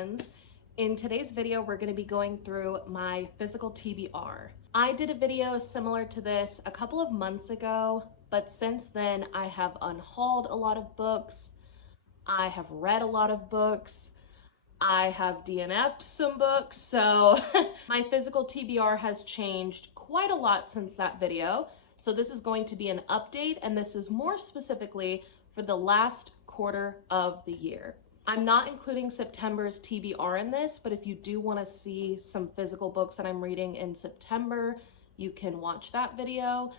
friends. In today's video, we're going to be going through my physical TBR. I did a video similar to this a couple of months ago, but since then I have unhauled a lot of books. I have read a lot of books. I have DNF'd some books, so my physical TBR has changed quite a lot since that video. So this is going to be an update, and this is more specifically for the last quarter of the year. I'm not including September's TBR in this, but if you do want to see some physical books that I'm reading in September, you can watch that video.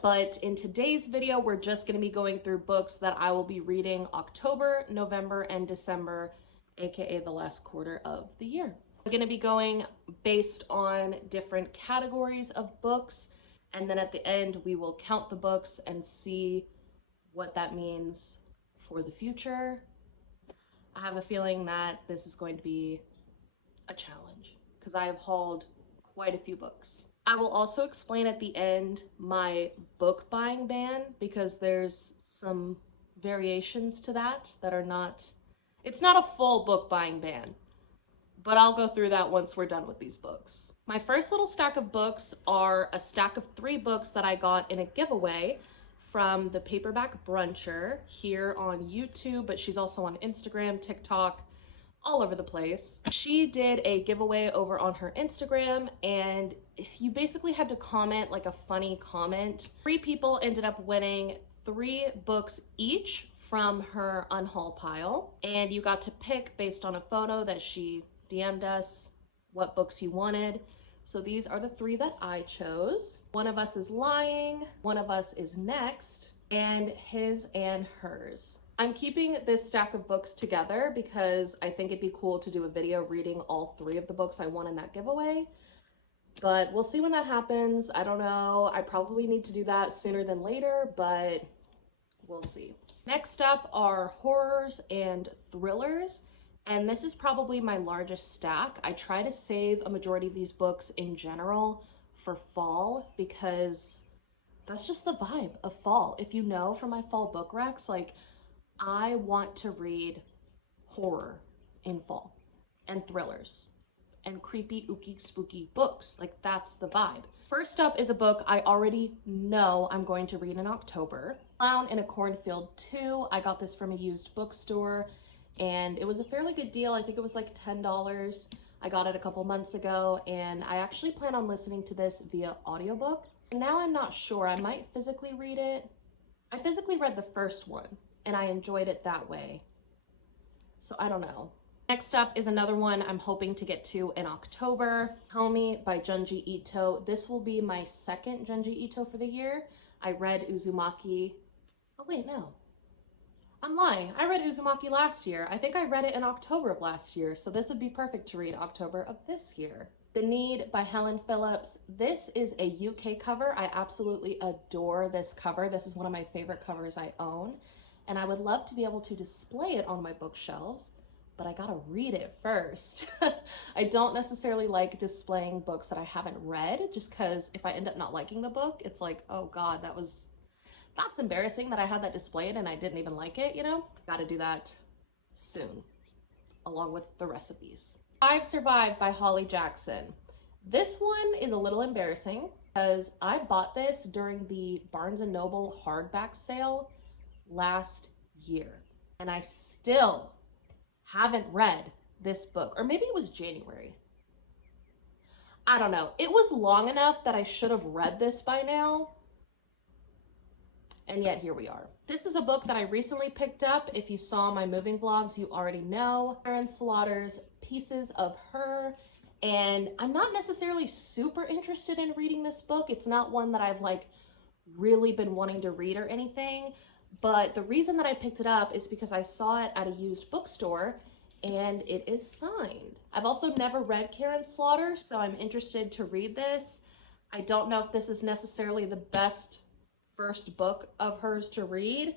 But in today's video, we're just going to be going through books that I will be reading October, November, and December, aka the last quarter of the year. I'm going to be going based on different categories of books, and then at the end we will count the books and see what that means for the future. I have a feeling that this is going to be a challenge because I have hauled quite a few books. I will also explain at the end my book buying ban because there's some variations to that are not, it's not a full book buying ban, but I'll go through that once we're done with these books. My first little stack of books are a stack of 3 books that I got in a giveaway from the Paperback Bruncher here on YouTube, but she's also on Instagram, TikTok, all over the place. She did a giveaway over on her Instagram, and you basically had to comment like a funny comment. 3 people ended up winning 3 books each from her unhaul pile, and you got to pick based on a photo that she DM'd us what books you wanted. So these are the 3 that I chose. One of us is Lying, one of us is Next, and His and Hers. I'm keeping this stack of books together because I think it'd be cool to do a video reading all 3 of the books I won in that giveaway. But we'll see when that happens. I don't know. I probably need to do that sooner than later, but we'll see. Next up are horrors and thrillers. And this is probably my largest stack. I try to save a majority of these books in general for fall because that's just the vibe of fall. If you know from my fall book recs, like I want to read horror in fall and thrillers and creepy, ooky, spooky books. Like that's the vibe. First up is a book I already know I'm going to read in October. Clown in a Cornfield 2. I got this from a used bookstore, and it was a fairly good deal. I think it was like $10. I got it a couple months ago, and I actually plan on listening to this via audiobook. And now I'm not sure. I might physically read it. I physically read the first one, and I enjoyed it that way. So I don't know. Next up is another one I'm hoping to get to in October. Homie by Junji Ito. This will be my second Junji Ito for the year. I read Uzumaki. Oh wait, no. I'm lying. I read Uzumaki last year. I think I read it in October of last year, so this would be perfect to read October of this year. The Need by Helen Phillips. This is a UK cover. I absolutely adore this cover. This is one of my favorite covers I own, and I would love to be able to display it on my bookshelves, but I gotta read it first. I don't necessarily like displaying books that I haven't read, just because if I end up not liking the book, it's like, oh God, that's embarrassing that I had that displayed and I didn't even like it, you know? Gotta do that soon, along with the recipes. I've Survived by Holly Jackson. This one is a little embarrassing because I bought this during the Barnes & Noble hardback sale last year, and I still haven't read this book, or maybe it was January. I don't know. It was long enough that I should have read this by now. And yet here we are. This is a book that I recently picked up. If you saw my moving vlogs, you already know. Aaron Slaughter's Pieces of Her. And I'm not necessarily super interested in reading this book. It's not one that I've like really been wanting to read or anything. But the reason that I picked it up is because I saw it at a used bookstore and it is signed. I've also never read Karen Slaughter, so I'm interested to read this. I don't know if this is necessarily the best first book of hers to read,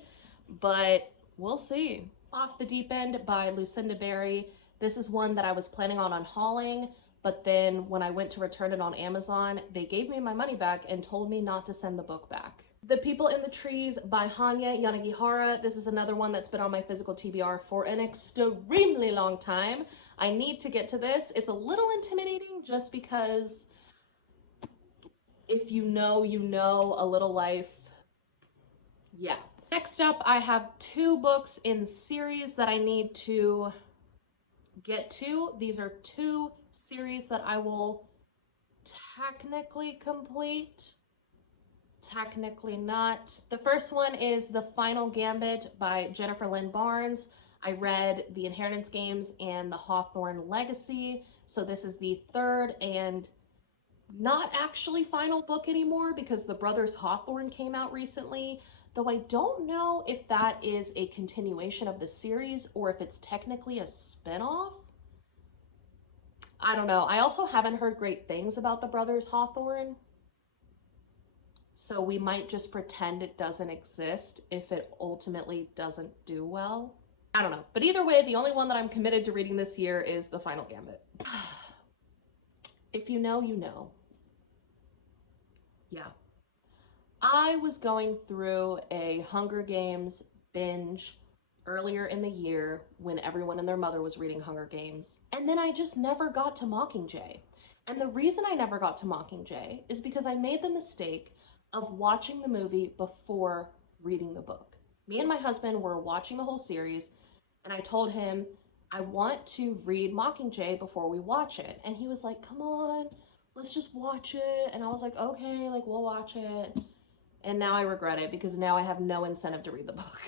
but we'll see. Off the Deep End by Lucinda Berry. This is one that I was planning on unhauling, but then when I went to return it on Amazon, they gave me my money back and told me not to send the book back. The People in the Trees by Hanya Yanagihara. This is another one that's been on my physical TBR for an extremely long time. I need to get to this. It's a little intimidating just because if you know, you know. A Little Life. Yeah. Next up, I have 2 books in series that I need to get to. These are 2 series that I will technically complete. Technically not. The first one is The Final Gambit by Jennifer Lynn Barnes. I read The Inheritance Games and The Hawthorne Legacy. So this is the 3rd and not actually final book anymore because The Brothers Hawthorne came out recently. Though I don't know if that is a continuation of the series or if it's technically a spinoff. I don't know. I also haven't heard great things about The Brothers Hawthorne. So we might just pretend it doesn't exist if it ultimately doesn't do well. I don't know. But either way, the only one that I'm committed to reading this year is The Final Gambit. If you know, you know. Yeah. I was going through a Hunger Games binge earlier in the year when everyone and their mother was reading Hunger Games. And then I just never got to Mockingjay. And the reason I never got to Mockingjay is because I made the mistake of watching the movie before reading the book. Me and my husband were watching the whole series, and I told him, I want to read Mockingjay before we watch it. And he was like, come on, let's just watch it. And I was like, okay, like we'll watch it. And now I regret it because now I have no incentive to read the book.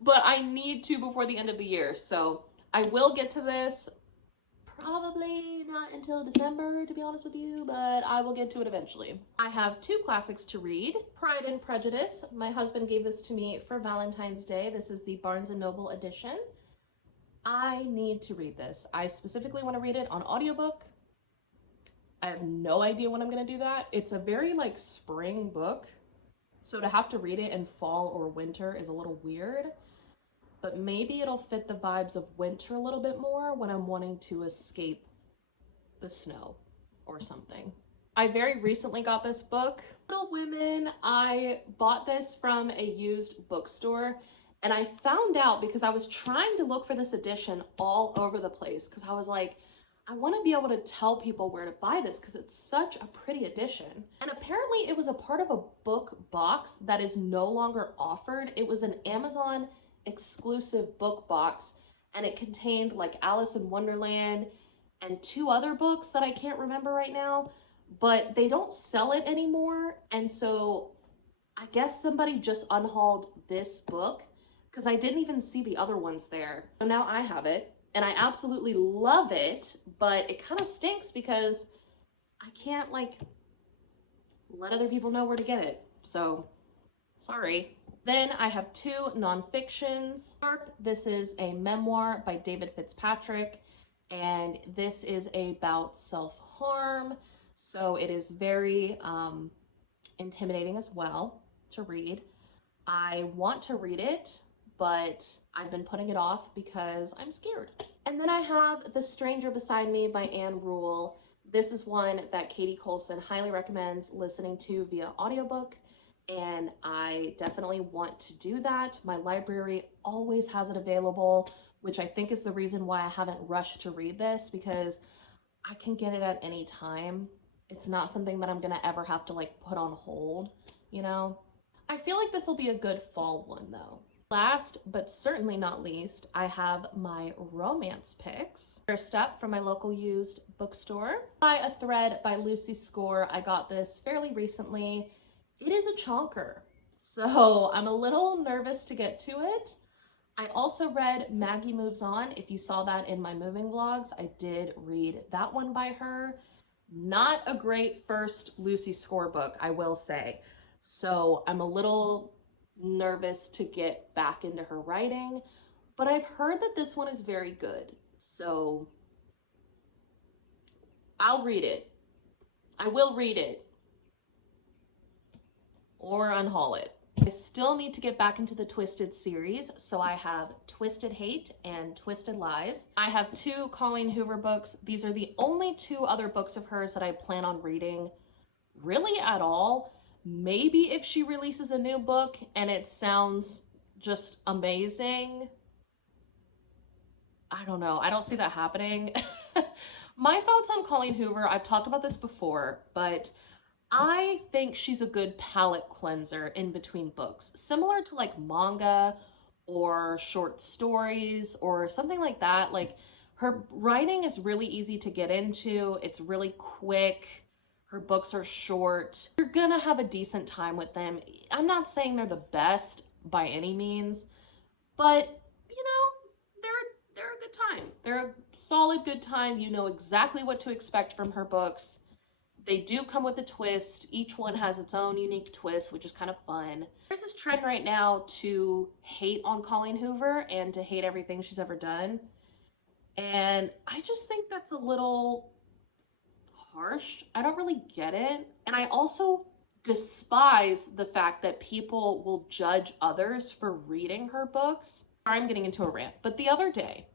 But I need to before the end of the year. So I will get to this. Probably not until December, to be honest with you, but I will get to it eventually. I have 2 classics to read. Pride and Prejudice. My husband gave this to me for Valentine's Day. This is the Barnes & Noble edition. I need to read this. I specifically want to read it on audiobook. I have no idea when I'm going to do that. It's a very like spring book, so to have to read it in fall or winter is a little weird. But maybe it'll fit the vibes of winter a little bit more when I'm wanting to escape the snow or something. I very recently got this book, Little Women. I bought this from a used bookstore, and I found out because I was trying to look for this edition all over the place because I was like, I want to be able to tell people where to buy this because it's such a pretty edition. And apparently it was a part of a book box that is no longer offered. It was an Amazon exclusive book box, and it contained like Alice in Wonderland and 2 other books that I can't remember right now, but they don't sell it anymore. And so I guess somebody just unhauled this book because I didn't even see the other ones there. So now I have it and I absolutely love it, but it kind of stinks because I can't like let other people know where to get it. So sorry. Then I have 2 nonfictions. This is a memoir by David Fitzpatrick, and this is about self-harm. So it is very intimidating as well to read. I want to read it, but I've been putting it off because I'm scared. And then I have The Stranger Beside Me by Anne Rule. This is one that Katie Colson highly recommends listening to via audiobook, and I definitely want to do that. My library always has it available, which I think is the reason why I haven't rushed to read this, because I can get it at any time. It's not something that I'm gonna ever have to like put on hold, you know? I feel like this will be a good fall one though. Last, but certainly not least, I have my romance picks. First up, from my local used bookstore, By a Thread by Lucy Score. I got this fairly recently. It is a chonker, so I'm a little nervous to get to it. I also read Maggie Moves On. If you saw that in my moving vlogs, I did read that one by her. Not a great first Lucy Score book, I will say. So I'm a little nervous to get back into her writing, but I've heard that this one is very good. So I'll read it. I will read it. Or unhaul it. I still need to get back into the Twisted series, so I have Twisted Hate and Twisted Lies. I have 2 Colleen Hoover books. These are the only 2 other books of hers that I plan on reading really at all, Maybe if she releases a new book and it sounds just amazing, I don't know. I don't see that happening. My thoughts on Colleen Hoover, I've talked about this before, but I think she's a good palate cleanser in between books, similar to like manga or short stories or something like that. Like her writing is really easy to get into, it's really quick. Her books are short. You're gonna have a decent time with them. I'm not saying they're the best by any means, but you know, they're a good time. They're a solid good time. You know exactly what to expect from her books. They do come with a twist. Each one has its own unique twist, which is kind of fun. There's this trend right now to hate on Colleen Hoover and to hate everything she's ever done. And I just think that's a little harsh. I don't really get it. And I also despise the fact that people will judge others for reading her books. Sorry, I'm getting into a rant. But the other day,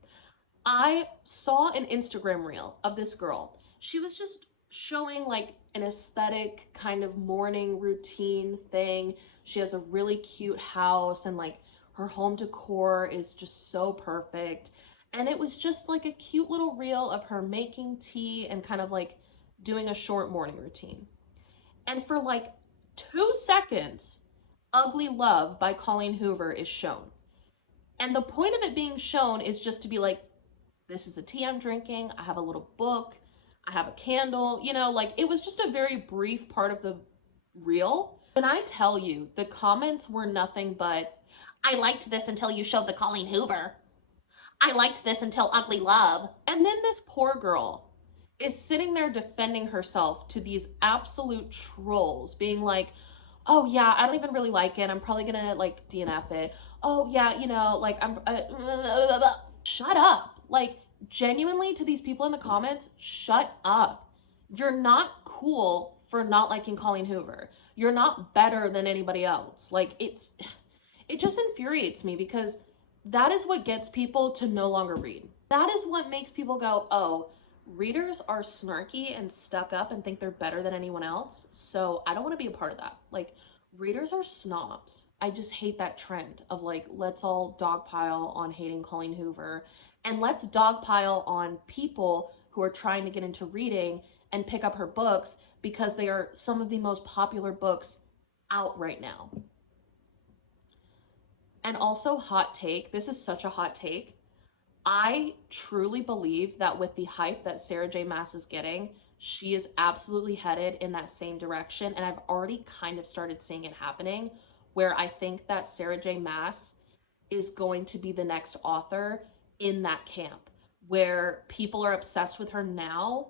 I saw an Instagram reel of this girl. She was just showing like an aesthetic kind of morning routine thing. She has a really cute house and like her home decor is just so perfect. And it was just like a cute little reel of her making tea and kind of like doing a short morning routine. And for like 2 seconds, Ugly Love by Colleen Hoover is shown. And the point of it being shown is just to be like, this is the tea I'm drinking. I have a little book. I have a candle. You know, like it was just a very brief part of the reel. When I tell you, the comments were nothing but, I liked this until you showed the Colleen Hoover. I liked this until Ugly Love. And then this poor girl is sitting there defending herself to these absolute trolls, being like, oh yeah, I don't even really like it. I'm probably gonna like DNF it. Oh yeah, you know, like I'm, shut up. Like genuinely to these people in the comments, shut up. You're not cool for not liking Colleen Hoover. You're not better than anybody else. Like it just infuriates me because that is what gets people to no longer read. That is what makes people go, oh, readers are snarky and stuck up and think they're better than anyone else. So I don't want to be a part of that. Like readers are snobs. I just hate that trend of like, let's all dogpile on hating Colleen Hoover and let's dogpile on people who are trying to get into reading and pick up her books because they are some of the most popular books out right now. And also, hot take, this is such a hot take. I truly believe that with the hype that Sarah J. Maas is getting, she is absolutely headed in that same direction. And I've already kind of started seeing it happening where I think that Sarah J. Maas is going to be the next author in that camp where people are obsessed with her now.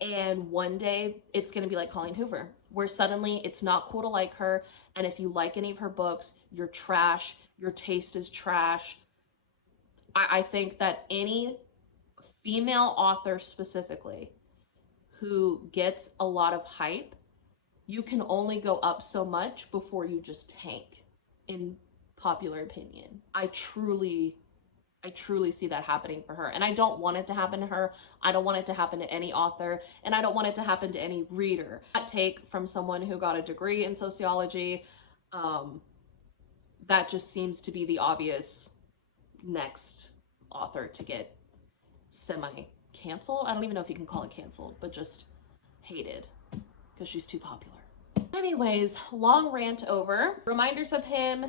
And one day it's going to be like Colleen Hoover, where suddenly it's not cool to like her. And if you like any of her books, you're trash. Your taste is trash. I think that any female author specifically who gets a lot of hype, you can only go up so much before you just tank, in popular opinion. I truly see that happening for her. And I don't want it to happen to her. I don't want it to happen to any author. And I don't want it to happen to any reader. That take from someone who got a degree in sociology, that just seems to be the obvious next author to get semi-canceled. I don't even know if you can call it canceled, but just hated because she's too popular. Anyways, long rant over. Reminders of Him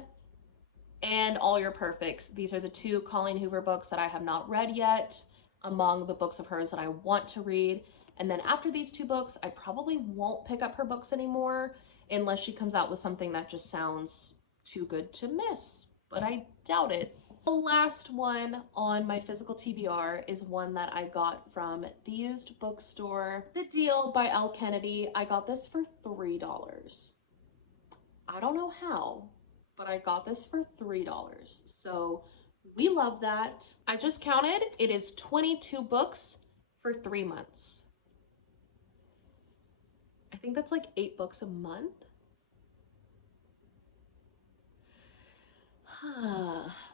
and All Your Perfects. These are the two Colleen Hoover books that I have not read yet among the books of hers that I want to read. And then after these two books, I probably won't pick up her books anymore unless she comes out with something that just sounds too good to miss, but I doubt it. The last one on my physical TBR is one that I got from the used bookstore. The Deal by Elle Kennedy. I got this for $3. I don't know how, but I got this for $3. So we love that. I just counted. It is 22 books for 3 months. I think that's like 8 books a month.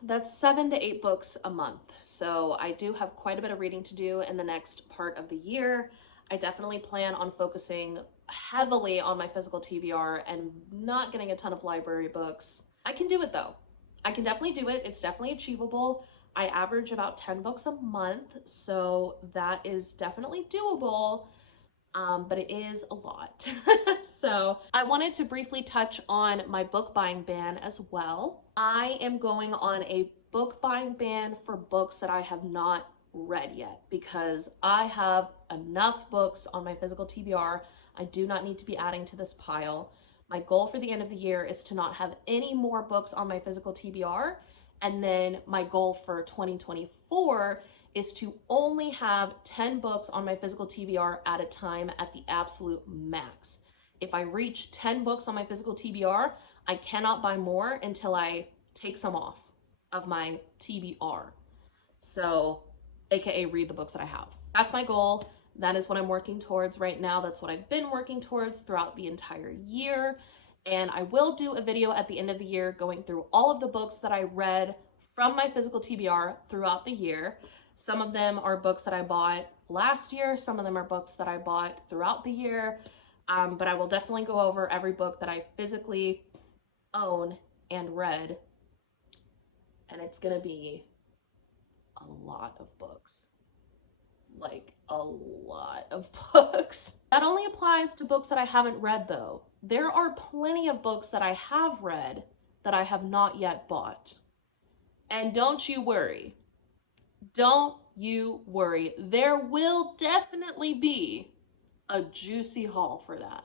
That's 7 to 8 books a month. So I do have quite a bit of reading to do in the next part of the year. I definitely plan on focusing heavily on my physical TBR and not getting a ton of library books. I can do it though. I can definitely do it. It's definitely achievable. I average about 10 books a month, so that is definitely doable. But it is a lot. So I wanted to briefly touch on my book buying ban as well. I am going on a book buying ban for books that I have not read yet because I have enough books on my physical TBR. I do not need to be adding to this pile. My goal for the end of the year is to not have any more books on my physical TBR. And then my goal for 2024 is to only have 10 books on my physical TBR at a time at the absolute max. If I reach 10 books on my physical TBR, I cannot buy more until I take some off of my TBR. So, AKA read the books that I have. That's my goal. That is what I'm working towards right now. That's what I've been working towards throughout the entire year. And I will do a video at the end of the year going through all of the books that I read from my physical TBR throughout the year. Some of them are books that I bought last year. Some of them are books that I bought throughout the year. But I will definitely go over every book that I physically own and read. And it's gonna be a lot of books. Like a lot of books. That only applies to books that I haven't read though. There are plenty of books that I have read that I have not yet bought. And don't you worry. Don't you worry. There will definitely be a juicy haul for that.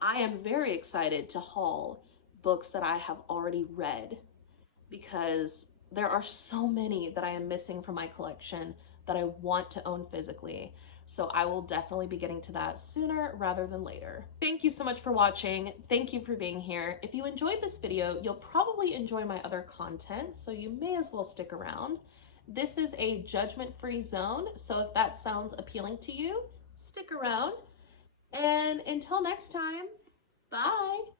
I am very excited to haul books that I have already read because there are so many that I am missing from my collection that I want to own physically. So I will definitely be getting to that sooner rather than later. Thank you so much for watching. Thank you for being here. If you enjoyed this video, you'll probably enjoy my other content, so you may as well stick around. This is a judgment-free zone, so if that sounds appealing to you, stick around. And until next time, bye.